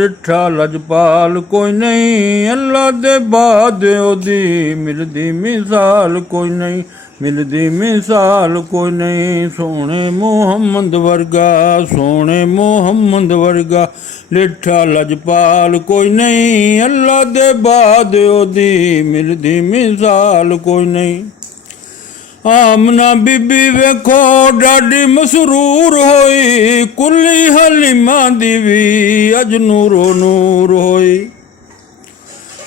डिठा लजपाल कोई नहीं, अल्लाह दे बाद ओदी मिलदी मिसाल कोई नहीं, मिलदी मिसाल कोई नहीं। सोने मुहम्मद वर्गा, सोने मुहम्मद वर्गा, डिठा लजपाल कोई नहीं, अल्लाह दे बाद ओदी मिलदी मिसाल कोई नहीं। आमना बीबी वेखो डाडी मसरूर होई, कुली हलीमा दी भी अज नूरो नूर होई।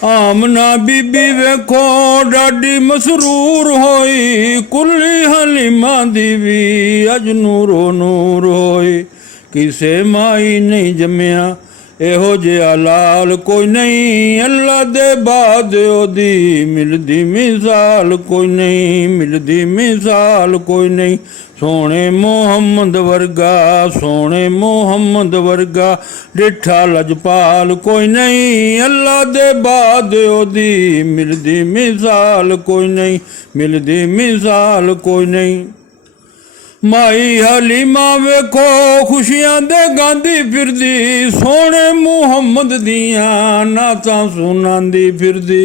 आमना बीबी वेखो डाडी मसरूर होई, कुली हलीमा दी भी अज नूरो नूर होई। किसे माई नहीं जम्मिया एहो जिहा लाल कोई नहीं, अल्लाह दे बाद ओदी मिलदी मिसाल कोई नहीं, मिलदी मिसाल कोई नहीं। सोने मुहम्मद वर्गा, सोने मुहम्मद वर्गा, डिठा लजपाल कोई नहीं, अल्लाह दे बाद ओदी मिलदी मिसाल कोई नहीं, मिलदी मिसाल कोई नहीं। माई हलीमा वेखो खुशियां दे गांदी फिरदी, सोने मुहम्मद दियां नातां सुनांदी फिरदी।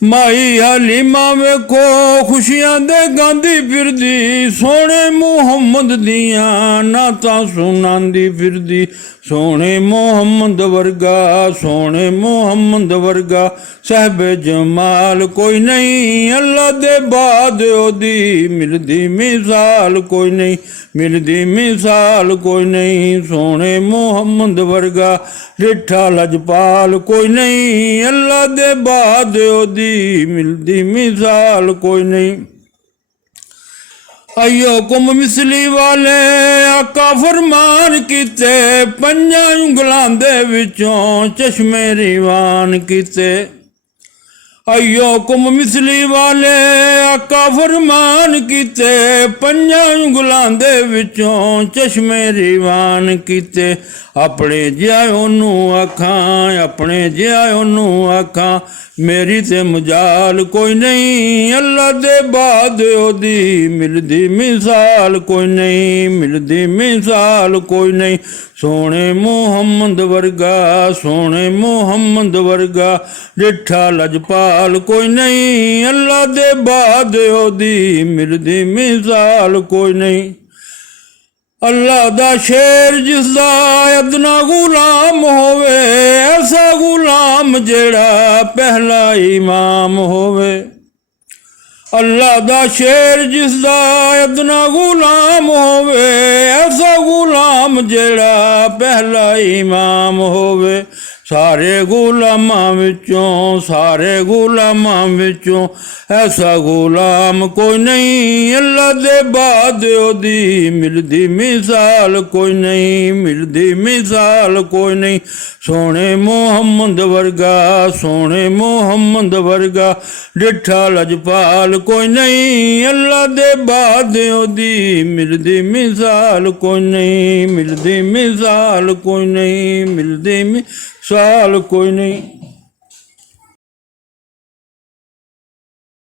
माई हलीमा वेखो खुशियां दे गांदी फिरदी, सोने मुहम्मद दियां नातां सुनांदी फिरदी। सोने मुहम्मद वर्गा, सोने मुहम्मद वर्गा, साहबे जमाल कोई नहीं, अल्लाह दे बाद ओदी मिलदी मिसाल कोई नहीं, मिलदी मिसाल कोई नहीं। सोने मुहम्मद वर्गा, डिठा लजपाल कोई नहीं, अल्लाह दे बाद ओदी मिलदी मिसाल कोई नहीं। अयो कुम मिसली वाले आका फरमान कीते, पंजां उंगलां दे विचों चश्मे रिवान कीते। अयो कुम मिसली वाले आका फरमान कीते, पंजां उंगलां दे विचों चश्मे रिवान कीते। अपने जिहा ओनू आखां, अपने जिहा ओनू आखां, मेरी ते मजाल कोई नहीं, अल्लाह दे बाद ओदी मिलदी मिसाल कोई नहीं, मिलदी मिसाल कोई नहीं। सोने मुहम्मद वर्गा, सोने मुहम्मद वर्गा, डिठा लजपाल कोई नहीं, अल्लाह दे बाद ओदी मिलदी मिसाल कोई नहीं। अल्लाह दा शेर जिसदा अदना गुलाम होवे, ऐसा गुलाम जेड़ा पहला इमाम होवे। अल्लाह दा शेर जिसदा अदना गुलाम होवे, ऐसा गुलाम जेड़ा पहला इमाम होवे। सारे गुलामां विचों, सारे गुलामां विचों ऐसा गुलाम कोई नहीं, अल्लाह दे बाद ओदी मिलदी मिसाल कोई नहीं, मिलदी मिसाल कोई नहीं। सोने मुहम्मद वर्गा, सोने मुहम्मद वर्गा, डिठा लजपाल कोई नहीं, अल्लाह दे बाद ओदी मिलदी मिसाल कोई नहीं, मिलदी मिसाल कोई नहीं, मिलदी मिसाल कोई नहीं।